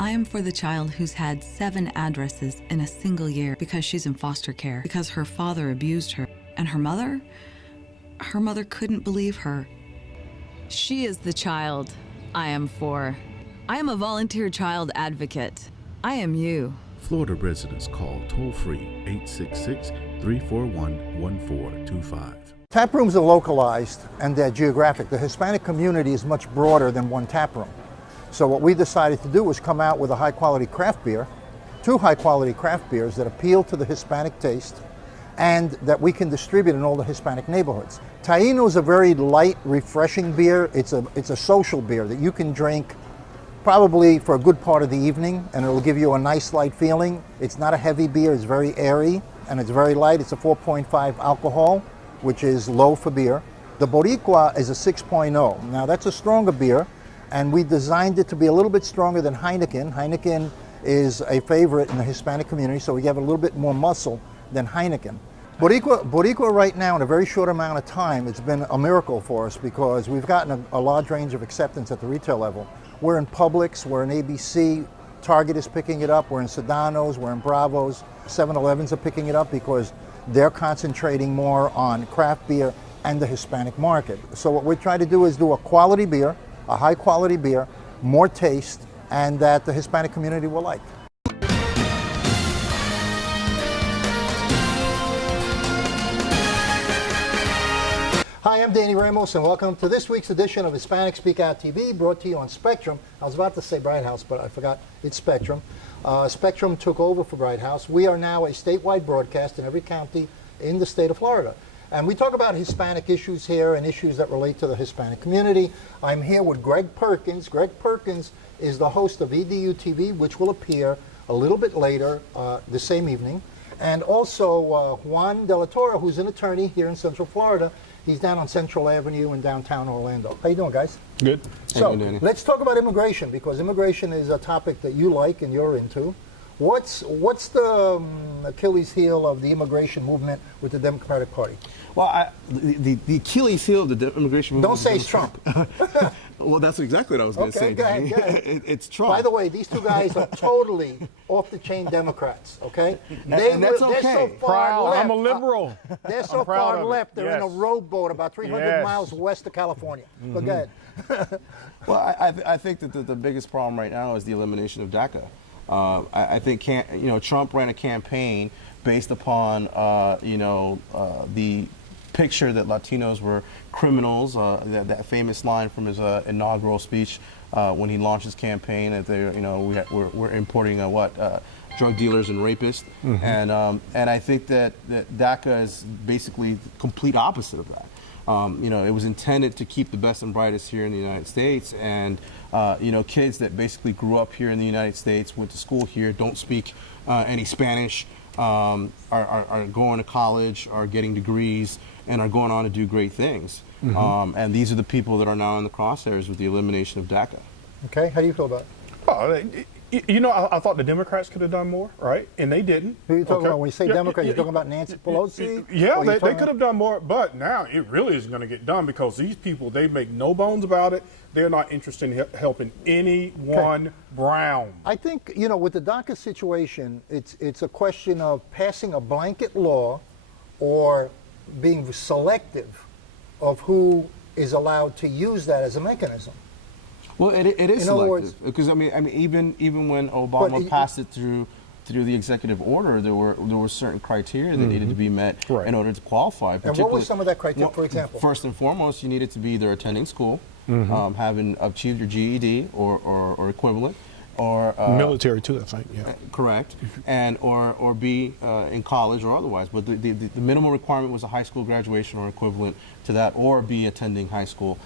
I am for the child who's had 7 addresses in a single year because she's in foster care, because her father abused her. And her mother couldn't believe her. She is the child I am for. I am a volunteer child advocate. I am you. Florida residents call toll-free 866-341-1425. Tap rooms are localized and they're geographic. The Hispanic community is much broader than one tap room. So what we decided to do was come out with a high-quality craft beer, 2 high-quality craft beers that appeal to the Hispanic taste and that we can distribute in all the Hispanic neighborhoods. Taino is a very light, refreshing beer. It's a social beer that you can drink probably for a good part of the evening, and it'll give you a nice light feeling. It's not a heavy beer, it's very airy, and it's very light. It's a 4.5 alcohol, which is low for beer. The Boricua is a 6.0. Now that's a stronger beer, and we designed it to be a little bit stronger than Heineken. Heineken is a favorite in the Hispanic community, so we have a little bit more muscle than Heineken. Boricua right now, in a very short amount of time, it's been a miracle for us because we've gotten a large range of acceptance at the retail level. We're in Publix, we're in ABC, Target is picking it up, we're in Sedano's, we're in Bravo's, 7-Elevens are picking it up because they're concentrating more on craft beer and the Hispanic market. So what we're trying to do is do a quality beer, a high quality beer, more taste, and that the Hispanic community will like. Hi, I'm Danny Ramos, and welcome to this week's edition of Hispanic Speak Out TV, brought to you on Spectrum. I was about to say Bright House, but I forgot it's Spectrum. Spectrum took over for Bright House. We are now a statewide broadcast in every county in the state of Florida. And we talk about Hispanic issues here and issues that relate to the Hispanic community. I'm here with Greg Perkins. Greg Perkins is the host of EDU TV, which will appear a little bit later the same evening. And also Juan De La Torre, who's an attorney here in Central Florida. He's down on Central Avenue in downtown Orlando. How you doing, guys? Good. So let's talk about immigration, because immigration is a topic that you like and you're into. What's the Achilles heel of the immigration movement with the Democratic Party? Well, the Achilles heel of the immigration movement... Don't say it's Trump. Well, that's exactly what I was going to say. Go ahead. It's Trump. By the way, these two guys are totally off-the-chain Democrats, okay? And that's okay. They're so far left. I'm a liberal. They're so far left, they're in a rowboat about 300 miles west of California. But go ahead. Well, I think that the biggest problem right now is the elimination of DACA. I think Trump ran a campaign based upon the picture that Latinos were criminals. That famous line from his inaugural speech when he launched his campaign that we're importing drug dealers and rapists, and I think that DACA is basically the complete opposite of that. It was intended to keep the best and brightest here in the United States, and kids that basically grew up here in the United States, went to school here, don't speak any Spanish, are going to college, are getting degrees, and are going on to do great things. And these are the people that are now in the crosshairs with the elimination of DACA. Okay, how do you feel about it? Well, I thought the Democrats could have done more, right? And they didn't. Who are you talking about? When you say Democrats, you're talking about Nancy Pelosi? Yeah, they could have done more, but now it really isn't going to get done because these people, they make no bones about it. They're not interested in helping anyone brown. I think, with the DACA situation, it's a question of passing a blanket law or being selective of who is allowed to use that as a mechanism. Well, it is selective, because I mean, even when Obama passed it through the executive order, there were certain criteria that needed to be met in order to qualify. And what was some of that criteria, for example? First and foremost, you needed to be either attending school, having achieved your GED or equivalent, or military too, I think. Yeah, correct, and or be in college or otherwise. But the minimum requirement was a high school graduation or equivalent to that, or be attending high school.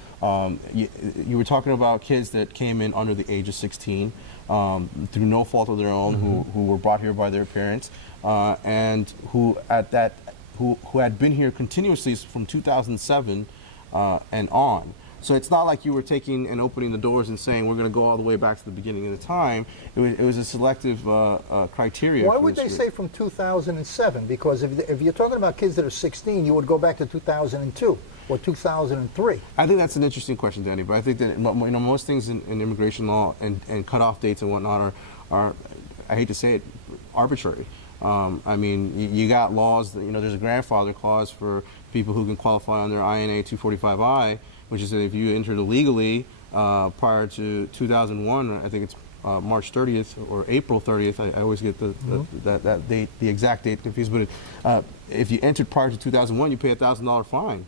You were talking about kids that came in under the age of 16 through no fault of their own, who were brought here by their parents, and who had been here continuously from 2007 and on. So it's not like you were taking and opening the doors and saying we're going to go all the way back to the beginning of the time. It was a selective criteria. Why for would this they group. say from 2007? Because if you're talking about kids that are 16, you would go back to 2002 or 2003. I think that's an interesting question, Danny. But I think that most things in immigration law and cutoff dates and whatnot are I hate to say it, arbitrary. I mean, you got laws that, there's a grandfather clause for people who can qualify under INA 245I, which is that if you entered illegally prior to 2001, I think it's March 30th or April 30th. I always get that date, the exact date confused. But if you entered prior to 2001, you pay a $1,000 fine.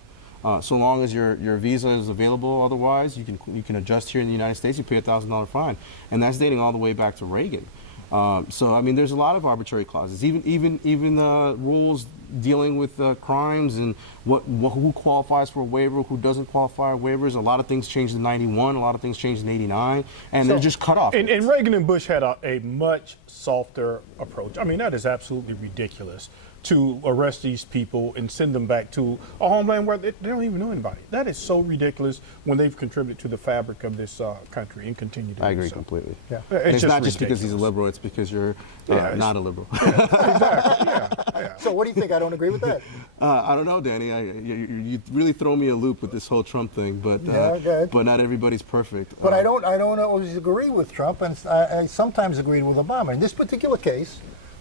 So long as your visa is available, otherwise you can adjust here in the United States. You pay a $1,000 fine, and that's dating all the way back to Reagan. So I mean, there's a lot of arbitrary clauses. Even rules dealing with crimes and who qualifies for a waiver, who doesn't qualify for waivers. A lot of things changed in '91. A lot of things changed in '89, and they're just cut off. And Reagan and Bush had a much softer approach. I mean, that is absolutely ridiculous to arrest these people and send them back to a homeland where they don't even know anybody. That is so ridiculous when they've contributed to the fabric of this country and continue to do so. I agree completely. Yeah. It's not just ridiculous. because he's a liberal, it's because you're not a liberal. Exactly. Yeah. So what do you think? I don't agree with that. I don't know, Danny. You really throw me a loop with this whole Trump thing, but okay. but not everybody's perfect. But I don't always agree with Trump, and I sometimes agreed with Obama. In this particular case,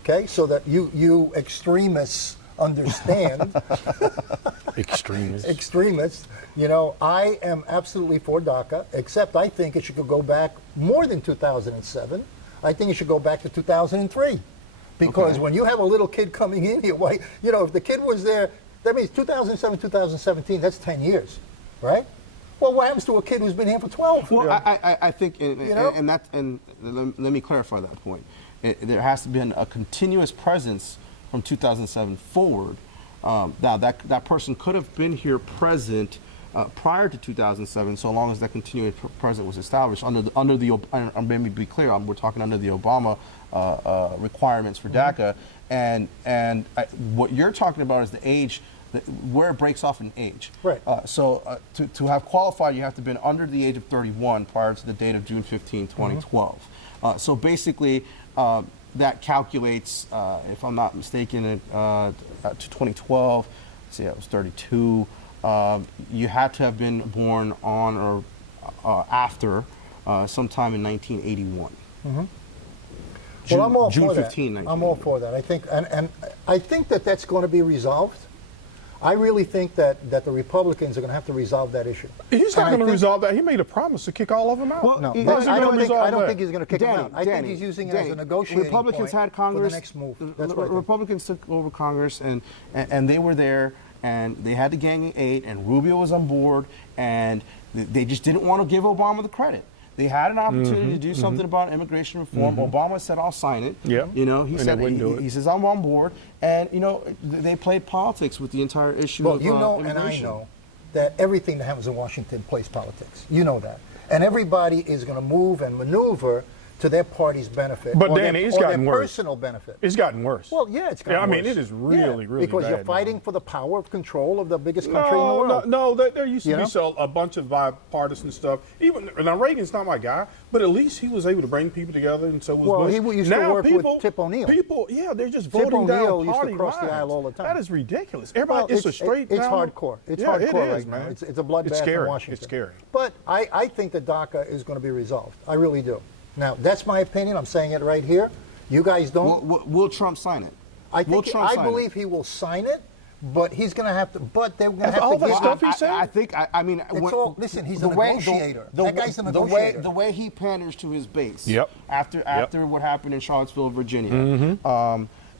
okay, so that you extremists understand. Extremists. I am absolutely for DACA, except I think it should go back more than 2007. I think it should go back to 2003. Because when you have a little kid coming in here, if the kid was there, that means 2007, 2017, that's 10 years, right? Well, what happens to a kid who's been here for 12? Well, I think, and let me clarify that point. There has to be a continuous presence from 2007 forward. Now, that person could have been here present prior to 2007, so long as that continuous presence was established under the. Let me be clear. We're talking under the Obama requirements for DACA, and what you're talking about is the age. Where it breaks off in age. Right. So to have qualified, you have to have been under the age of 31 prior to the date of June 15, 2012. So basically, that calculates, if I'm not mistaken, to 2012. See, I was 32. You had to have been born on or after sometime in 1981. Well, I'm all June for 15, that. I'm all for that. I think, and I think that's going to be resolved. I really think that the Republicans are going to have to resolve that issue. He's not going to resolve that. He made a promise to kick all of them out. Well, No, I don't think he's going to kick them out. I think he's using it as a negotiating Republicans point had Congress. for the next move. That's what I think. Republicans took over Congress, and they were there, and they had the Gang of Eight, and Rubio was on board, and they just didn't want to give Obama the credit. They had an opportunity to do something about immigration reform. Obama said, "I'll sign it." Yeah. He said he says, "I'm on board," and they played politics with the entire issue. Well, of and I know that everything that happens in Washington plays politics. You know that, and everybody is going to move and maneuver to their party's benefit, But or Danny, their, it's or gotten their worse. personal benefit. It's gotten worse. Well, yeah, it's gotten I mean, worse. it is really, really because bad you're now. fighting for the power of control of the biggest country in the world. No, there used to You be know? a bunch of bipartisan stuff. Even now, Reagan's not my guy, but at least he was able to bring people together, and so was Well, Bush. he used to now work with Tip O'Neill. People, they're just Tip voting O'Neill down used to party cross the lines. aisle all the time. That is ridiculous. Everybody, Well, it's a straight. It's down- hardcore. It's Yeah, hardcore it is, right now. man. It's a bloodbath It's scary. in Washington. It's scary. But I think that DACA is going to be resolved. I really do. Now, that's my opinion. I'm saying it right here. You guys don't. Will Trump sign it? I it? believe he will sign it, but he's going to have to. But they're going to have all to that give stuff him. he said? I think. I mean, Listen, he's a negotiator. That guy's a negotiator. The way he panders to his base. Yep. After what happened in Charlottesville, Virginia.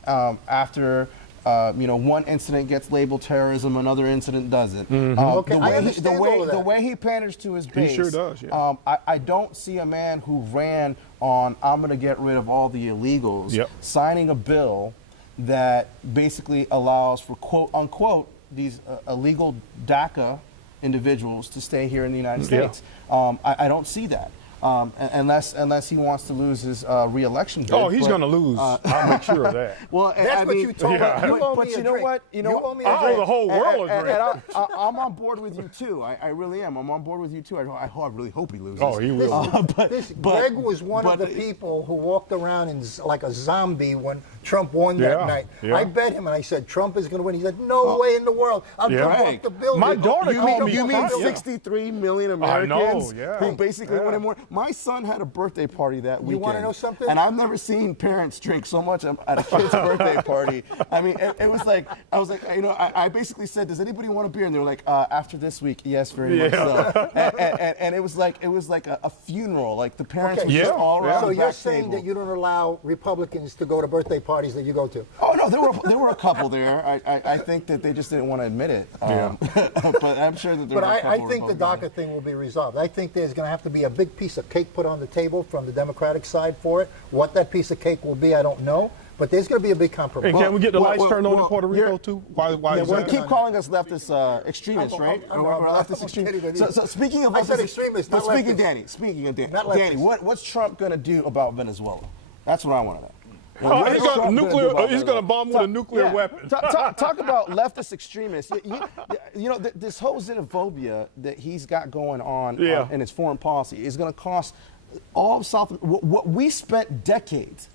After. One incident gets labeled terrorism, another incident doesn't. Okay, I understand all of that. The way he panders to his base. He sure does, yeah. I don't see a man who ran on I'm going to get rid of all the illegals signing a bill that basically allows for quote unquote these illegal DACA individuals to stay here in the United States. I don't see that. unless he wants to lose his re-election bid. Oh, he's going to lose. I'll make sure of that. Well, That's what you told me. yeah. But you know what? You know owe me I owe the whole world a and drink. I'm on board with you too. I really am. I'm on board with you too. I really hope he loses. Oh, he will. Greg was one of the people who walked around like a zombie when Trump won that night. Yeah. I bet him, and I said, Trump is going to win. He said, no way in the world. I'll jump off the building. My daughter called me. You mean Yeah. 63 million Americans who basically won more? My son had a birthday party that weekend. You want to know something? And I've never seen parents drink so much at a kid's birthday party. I mean, it was like, I was like, you know, I basically said, does anybody want a beer? And they were like, after this week, yes, very much so. And it was like a funeral. Like the parents were just all around So the you're back saying table. that you don't allow Republicans to go to birthday parties that you go to? Oh no, there were a couple there. I think that they just didn't want to admit it. But I'm sure that there were a couple. But I think the Republicans. DACA thing will be resolved. I think there's going to have to be a big piece of cake put on the table from the Democratic side for it. What that piece of cake will be, I don't know. But there's going to be a big compromise. And can we get the lights turned on in Puerto Rico too? Why is Well, that? you keep calling us leftist extremists, right? I'm Leftist extremists. So speaking of I said leftist extremists, but not speaking, leftists. speaking of Danny, Not leftists. what's Trump going to do about Venezuela? That's what I want to know. Oh, he's going to bomb with a nuclear weapon. Talk about leftist extremists. You know, this whole xenophobia that he's got going on in his foreign policy is going to cost all of South. What we spent decades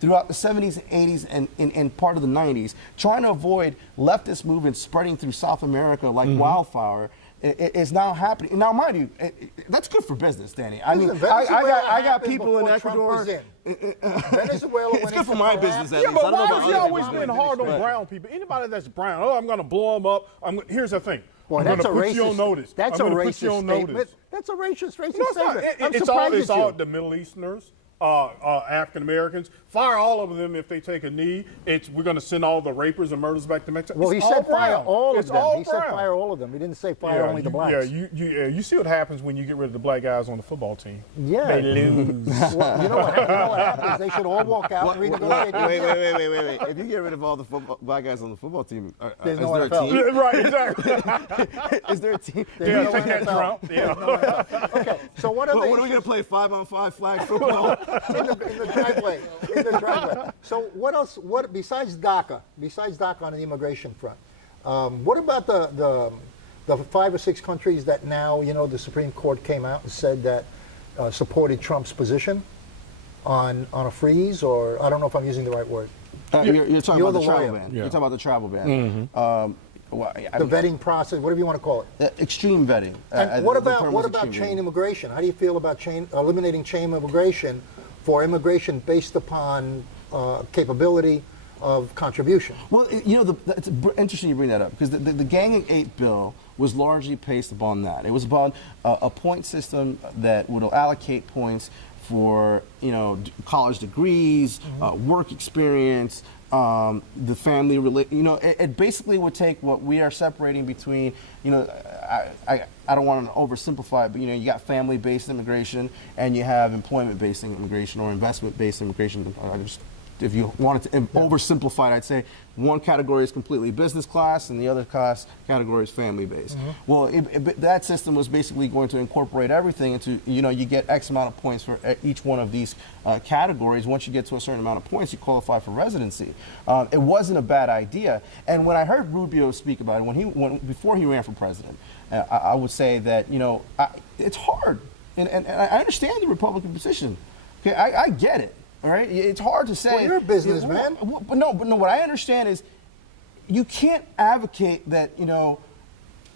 throughout the 70s and 80s and part of the 90s trying to avoid leftist movements spreading through South America like wildfire. It's now happening. Now, mind you, that's good for business, Danny. I mean, I got people in Ecuador. Venezuela, It's good for my business, at Yeah, least. but I don't know why about has he other always people's been business, hard on but- brown people? Anybody that's brown, I'm going to blow them up. Here's the thing. Well, I'm that's a going to put you on racist. notice. That's I'm a gonna put you racist on statement. notice. That's a racist No, it's not. statement. I'm It's surprised all at you. the Middle Easterners, African Americans. Fire all of them if they take a knee. We're going to send all the rapers and murderers back to Mexico. Well, he It's said all fire brown. all of It's them. all He said brown. fire all of them. He didn't say fire only the blacks. You see what happens when you get rid of the black guys on the football team. Yeah. They lose. Well, you know what happens? They should all walk out and renegotiate. Wait. If you get rid of all the black guys on the football team, There's is no there a NFL. team? Right, exactly. Is there a team? Yeah, no take that, NFL. Trump. Yeah. Okay, so what are What they? are we going to play 5-on-5 flag football? in the driveway. In the driveway. So what else? What besides DACA? Besides DACA on the immigration front, what about the 5 or 6 countries that now the Supreme Court came out and said that supported Trump's position on a freeze, or I don't know if I'm using the right word. You're talking You're about the the travel lawyer. ban. Yeah. You're talking about the travel ban. The vetting process, whatever you want to call it. Extreme vetting. And what The term about was extreme chain vetting. immigration? How do you feel about eliminating chain immigration for immigration based upon capability of contribution? Well, it's interesting you bring that up because the Gang of 8 bill was largely based upon that. It was about a point system that would allocate points for college degrees, work experience, the family. It basically would take what we are separating between. I don't want to oversimplify it, but you got family-based immigration and you have employment-based immigration or investment-based immigration. If you wanted to oversimplify it, I'd say one category is completely business class and the other category is family-based. Well, that system was basically going to incorporate everything into, you get X amount of points for each one of these categories. Once you get to a certain amount of points, you qualify for residency. It wasn't a bad idea. And when I heard Rubio speak about it, before he ran for president, I would say that, it's hard. And I understand the Republican position. Okay, I get it. All right, it's hard to say. Well, you're a businessman. But no. What I understand is, you can't advocate that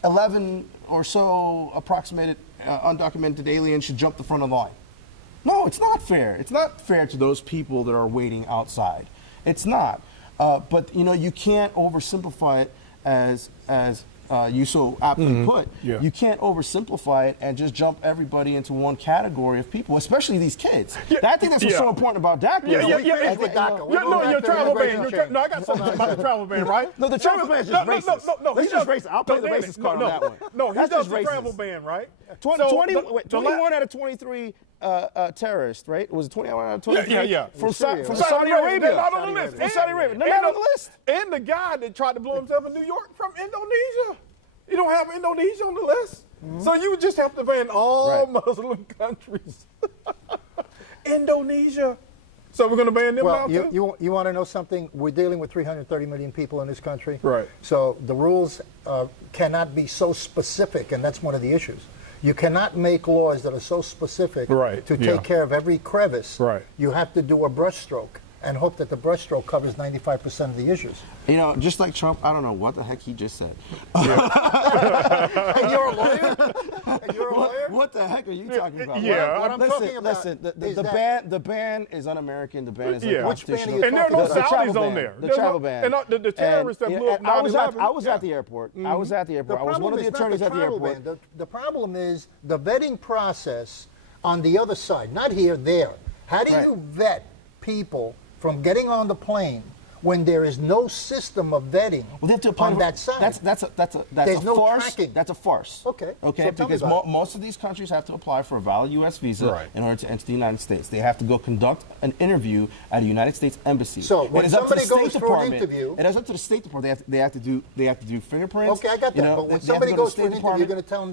11 or so approximated undocumented aliens should jump the front of the line. No, it's not fair. It's not fair to those people that are waiting outside. It's not. But you can't oversimplify it as you so aptly put. Yeah. You can't oversimplify it and just jump everybody into one category of people, especially these kids. I think that's what's so important about DACA. It's with DACA. Your travel ban. I got something about the travel ban, right? No, the travel ban is just racist. No, Let's just racist. I'll play the racist card on that one. No, he That's does just the racist. travel ban, right? 21 out of 23 terrorists, right? Was it 21 out of 23? Yeah. From Syria. Saudi Arabia. They're not on the list. From Saudi Arabia. They're not on the list. And the guy that tried to blow himself in New York from Indonesia. You don't have Indonesia on the list? So you just have to ban all Right. Muslim countries. Indonesia. So we're going to ban them now Well, too? you want to know something? We're dealing with 330 million people in this country. Right. So the rules cannot be so specific, and that's one of the issues. You cannot make laws that are so specific Right, to yeah. take care of every crevice. Right. You have to do a brushstroke and hope that the brushstroke covers 95% of the issues. You know, just like Trump, I don't know what the heck he just said. And you're a lawyer? And you're a lawyer? What the heck are you talking about? Yeah, What I'm talking about Listen, is the ban is un-American. The ban is Yeah. Which ban are unconstitutional. you And there are no talking about? The Saudis travel on ban. there. The There's travel no- ban. and the terrorists that blew up I was at 9/11. the airport. I was at the airport. I was one of the attorneys at the airport. The problem is the vetting process on the other side, not here, there. How do Right. you vet people from getting on the plane when there is no system of vetting Well, they have to apply on for- that side? That's There's a no farce. tracking. That's a farce. Okay, Okay. so tell me Because about it. most of these countries have to apply for a valid U.S. visa Right. in order to enter the United States. They have to go conduct an interview at a United States embassy. So It when is up to the somebody goes State for an Department- interview- it is up to the State Department. They have to do fingerprints. Okay, I got that. You know, but when they have to somebody go to goes the for an State interview, you're going to tell them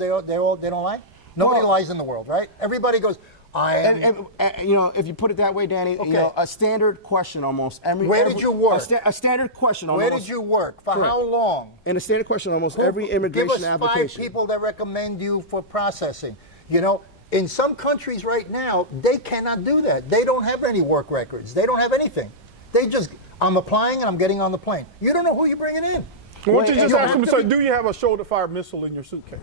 they don't lie? Nobody Well- lies in the world, right? Everybody goes, I am. And, you know, if you put it that way, Danny, Okay. you know, a standard question almost every. Where did you work? A standard question on Where almost, did you work? For Correct. how long? And a standard question on almost Who- every immigration give us application. 5 people that recommend you for processing. You know, in some countries right now, they cannot do that. They don't have any work records. They don't have anything. They just, I'm applying and I'm getting on the plane. You don't know who you're bringing in. Why don't you just you ask have them, to so, be- do you have a shoulder-fired missile in your suitcase?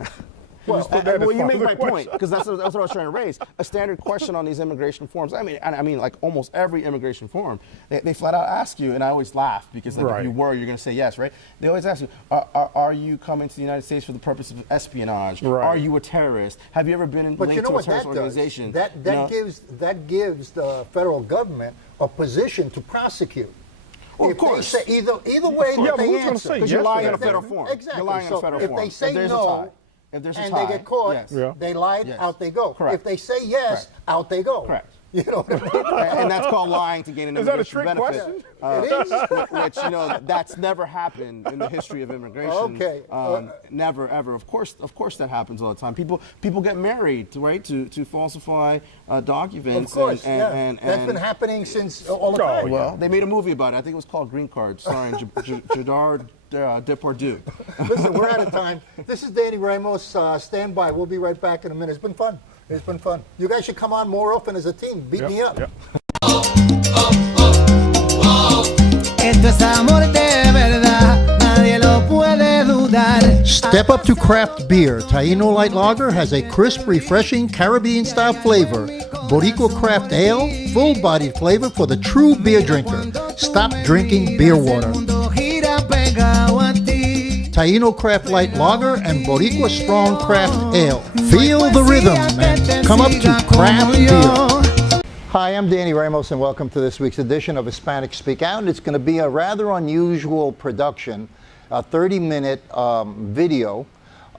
Well, Just put that as Well, you part make of the my point question. because that's what I was trying to raise. A standard question on these immigration forms. I mean, like almost every immigration form, they flat out ask you, and I always laugh because like, Right. if you were, you're going to say yes, right? They always ask you, are you coming to the United States for the purpose of espionage? Right. Are you a terrorist? Have you ever been But linked you know to a what terrorist that organization? does? You know? That gives the federal government a position to prosecute. Well, of If they course. say either way Yeah, that but they who's gonna answer. say Because yes you're lying to on a that? federal form. Exactly. You're lying on So a federal if form. they say there's a no, tie. If there's a and tie, they get caught, yes. Yeah. they lied, Yes. out they go. Correct. If they say yes, Correct. out they go. Correct. You know what I mean? And that's called lying to gain an Is that a immigration trick benefit. question? It is. Which, you know, that's never happened in the history of immigration. Okay. Never, ever. Of course, that happens all the time. People get married, right, to falsify documents. Of course, and that's been happening since all the Oh, time. yeah. Well, they made a movie about it. I think it was called Green Card, starring Gerard Depardieu. Listen, we're out of time. This is Danny Ramos. Stand by. We'll be right back in a minute. It's been fun. It's been fun. You guys should come on more often as a team. Beat me up. Yep. Esto es amor de verdad, nadie lo puede dudar. Step up to craft beer. Taino Light Lager has a crisp, refreshing Caribbean-style flavor. Boricua Craft Ale, full-bodied flavor for the true beer drinker. Stop drinking beer water. Mundo gira pegado a ti. Taino Craft Light Lager and Boricua Strong Craft Ale. Feel the rhythm and come up to craft beer. Hi, I'm Danny Ramos and welcome to this week's edition of Hispanic Speak Out. It's going to be a rather unusual production, a 30-minute video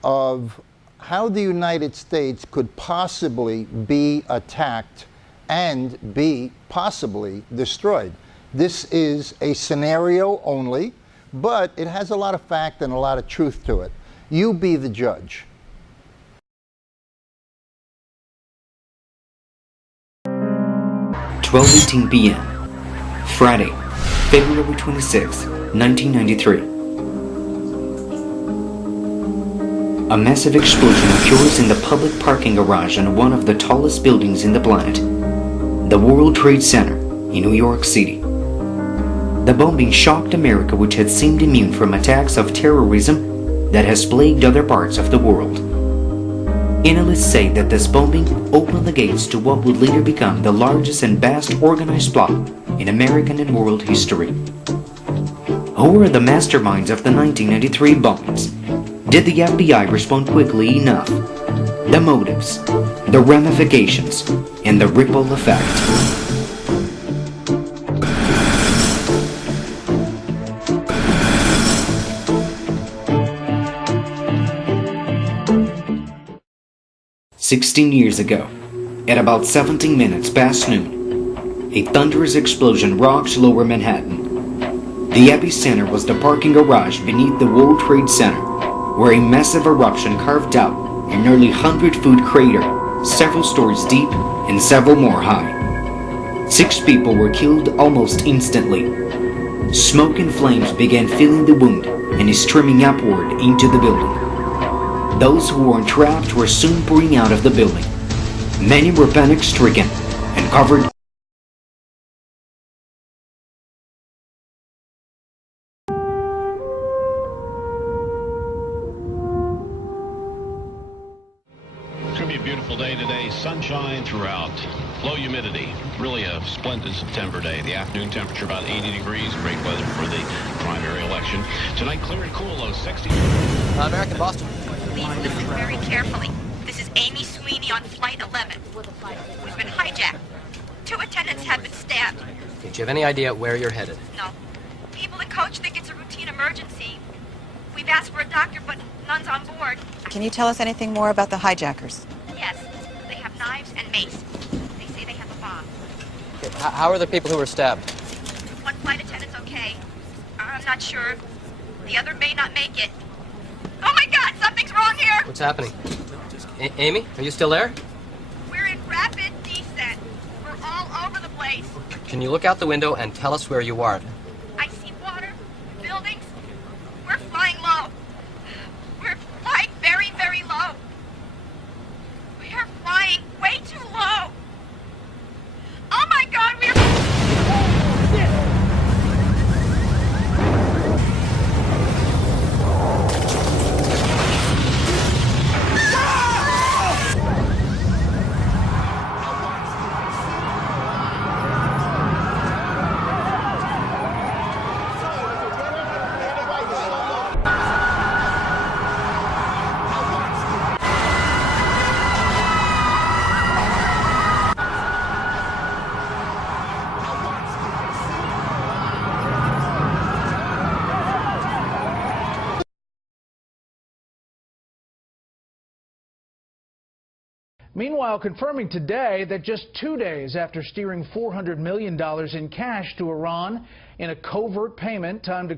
of how the United States could possibly be attacked and be possibly destroyed. This is a scenario only, but it has a lot of fact and a lot of truth to it. You be the judge. 12:18 p.m. Friday, February 26, 1993. A massive explosion occurs in the public parking garage on one of the tallest buildings in the planet, the World Trade Center in New York City. The bombing shocked America, which had seemed immune from attacks of terrorism that has plagued other parts of the world. Analysts say that this bombing opened the gates to what would later become the largest and best organized plot in American and world history. Who were the masterminds of the 1993 bombings? Did the FBI respond quickly enough? The motives, the ramifications, and the ripple effect. "16 years ago, at about 17 minutes past noon, a thunderous explosion rocked lower Manhattan. The epicenter was the parking garage beneath the World Trade Center, where a massive eruption carved out a nearly 100-foot crater, several stories deep and several more high. 6 people were killed almost instantly. Smoke and flames began filling the wound and streaming upward into the building. Those who were entrapped were soon pouring out of the building. Many were panic-stricken and covered. It's going to be a beautiful day today. Sunshine throughout. Low humidity. Really a splendid September day. The afternoon temperature about 80 degrees. Great weather for the primary election. Tonight, clear and cool, low 60. American Boston. Please listen very carefully. This is Amy Sweeney on Flight 11. We've been hijacked. 2 attendants have been stabbed. Do you have any idea where you're headed? No. People in coach think it's a routine emergency. We've asked for a doctor, but none's on board. Can you tell us anything more about the hijackers? Yes, they have knives and mace. They say they have a bomb. Okay, how are the people who were stabbed? One flight attendant's okay. I'm not sure. The other may not make it. Oh my God, something's wrong here! What's happening? Amy, are you still there? We're in rapid descent. We're all over the place. Can you look out the window and tell us where you are? I see water, buildings. We're flying low. We're flying very, very low. We're flying way too low. Oh my God, we're... Meanwhile, confirming today that just 2 days after steering $400 million in cash to Iran in a covert payment timed to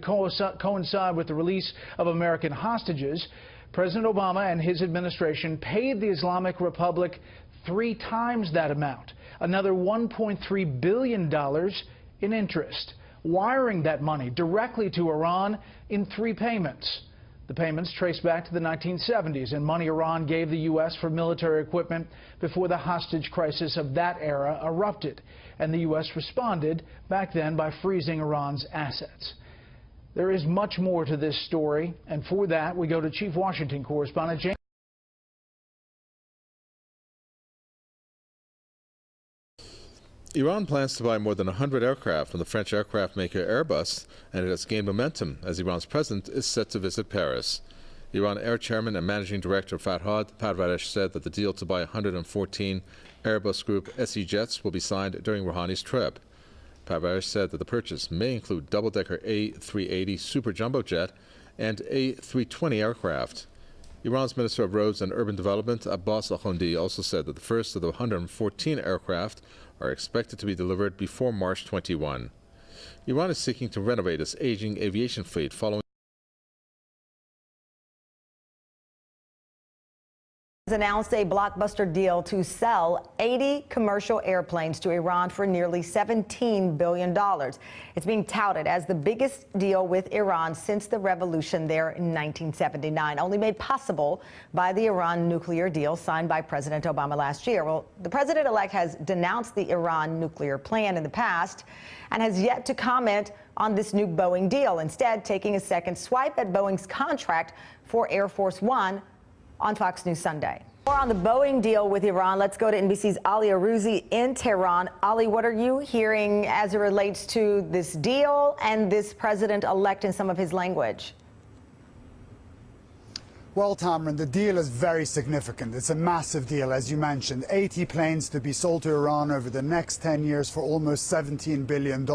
coincide with the release of American hostages, President Obama and his administration paid the Islamic Republic 3 times that amount, another $1.3 billion in interest, wiring that money directly to Iran in 3 payments. The payments trace back to the 1970s and money Iran gave the U.S. for military equipment before the hostage crisis of that era erupted. And the U.S. responded back then by freezing Iran's assets. There is much more to this story, and for that we go to Chief Washington Correspondent James. Iran plans to buy more than 100 aircraft from the French aircraft maker Airbus, and it has gained momentum as Iran's president is set to visit Paris. Iran Air Chairman and Managing Director Farhad Parvaresh said that the deal to buy 114 Airbus Group SE jets will be signed during Rouhani's trip. Parvaresh said that the purchase may include double-decker A380 Super Jumbo jet and A320 aircraft. Iran's Minister of Roads and Urban Development, Abbas Akhondi, also said that the first of the 114 aircraft are expected to be delivered before March 21. Iran is seeking to renovate its aging aviation fleet following announced a blockbuster deal to sell 80 commercial airplanes to Iran for nearly $17 billion. It's being touted as the biggest deal with Iran since the revolution there in 1979, only made possible by the Iran nuclear deal signed by President Obama last year. Well, the president-elect has denounced the Iran nuclear plan in the past and has yet to comment on this new Boeing deal, instead taking a second swipe at Boeing's contract for Air Force One on Fox News Sunday. More on the Boeing deal with Iran. Let's go to NBC's Ali Arouzi in Tehran. Ali, what are you hearing as it relates to this deal and this president-elect in some of his language? Well, Tamron, the deal is very significant. It's a massive deal, as you mentioned. 80 planes to be sold to Iran over the next 10 years for almost $17 billion.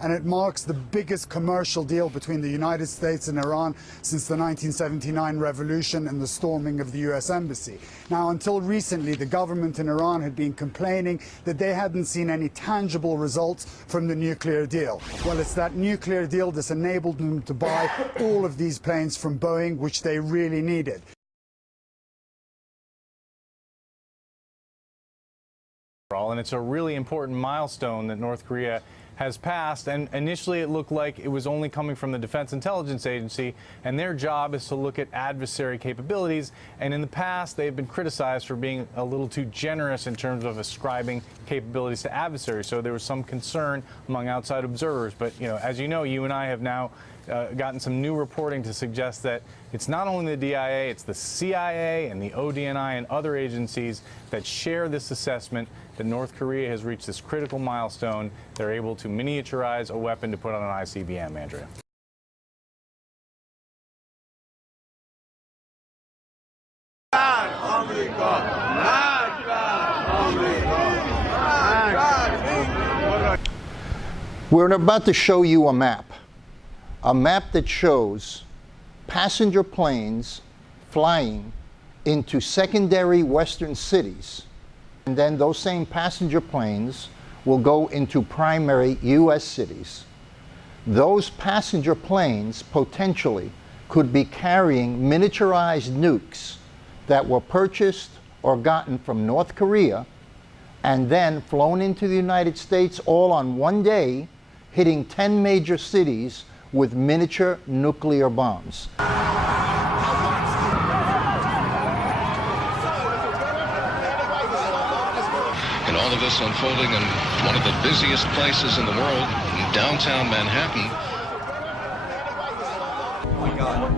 And it marks the biggest commercial deal between the United States and Iran since the 1979 revolution and the storming of the U.S. Embassy. Now, until recently, the government in Iran had been complaining that they hadn't seen any tangible results from the nuclear deal. Well, it's that nuclear deal that's enabled them to buy all of these planes from Boeing, which they really needed. And it's a really important milestone that North Korea has passed, and initially it looked like it was only coming from the Defense Intelligence Agency, and their job is to look at adversary capabilities, and in the past they've been criticized for being a little too generous in terms of ascribing capabilities to adversaries, so there was some concern among outside observers. But as you know, you and I have now gotten some new reporting to suggest that it's not only the DIA, it's the CIA and the ODNI and other agencies that share this assessment that North Korea has reached this critical milestone. They're able to miniaturize a weapon to put on an ICBM, Andrea. We're about to show you a map that shows passenger planes flying into secondary Western cities, and then those same passenger planes will go into primary U.S. cities. Those passenger planes potentially could be carrying miniaturized nukes that were purchased or gotten from North Korea and then flown into the United States all on one day, hitting 10 major cities with miniature nuclear bombs. And all of this unfolding in one of the busiest places in the world, in downtown Manhattan. Oh my God.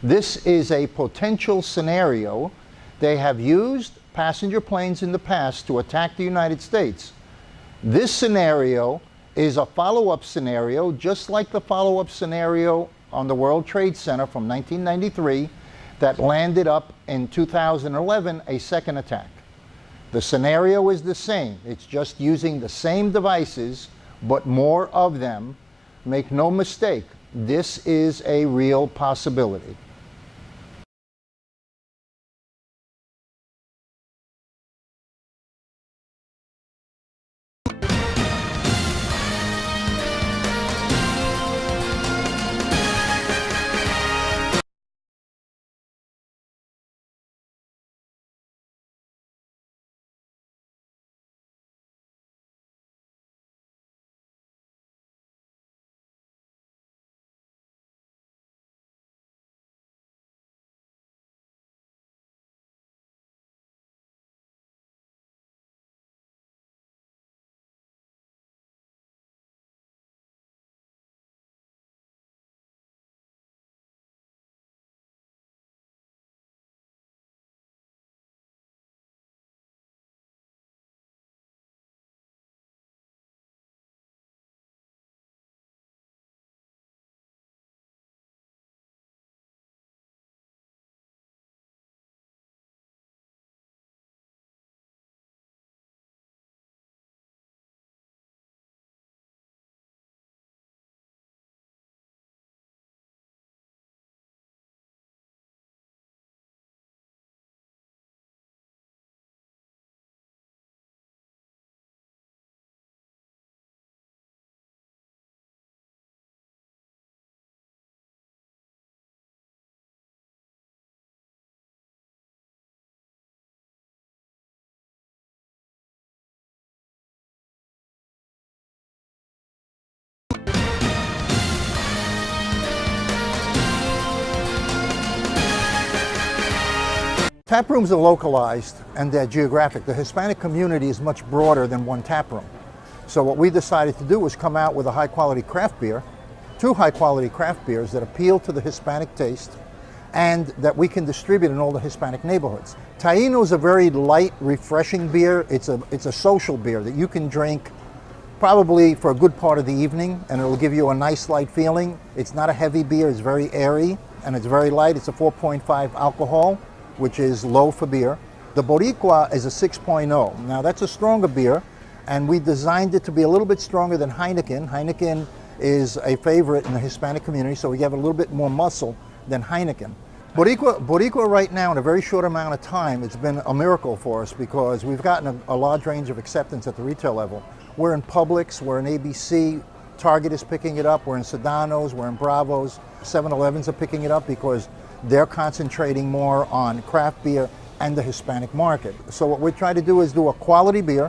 This is a potential scenario. They have used passenger planes in the past to attack the United States. This scenario is a follow-up scenario, just like the follow-up scenario on the World Trade Center from 1993 that landed up in 2011, a second attack. The scenario is the same. It's just using the same devices, but more of them. Make no mistake, this is a real possibility. Tap rooms are localized and they're geographic. The Hispanic community is much broader than one tap room. So what we decided to do was come out with a high-quality craft beer, 2 high-quality craft beers that appeal to the Hispanic taste and that we can distribute in all the Hispanic neighborhoods. Taino is a very light, refreshing beer. It's a social beer that you can drink probably for a good part of the evening, and it'll give you a nice light feeling. It's not a heavy beer, it's very airy, and it's very light. It's a 4.5 alcohol, which is low for beer. The Boricua is a 6.0. Now that's a stronger beer, and we designed it to be a little bit stronger than Heineken. Heineken is a favorite in the Hispanic community, so we have a little bit more muscle than Heineken. Boricua right now, in a very short amount of time, it's been a miracle for us because we've gotten a large range of acceptance at the retail level. We're in Publix, we're in ABC, Target is picking it up, we're in Sedano's, we're in Bravo's, 7-Elevens are picking it up because they're concentrating more on craft beer and the Hispanic market. So what we're trying to do is do a quality beer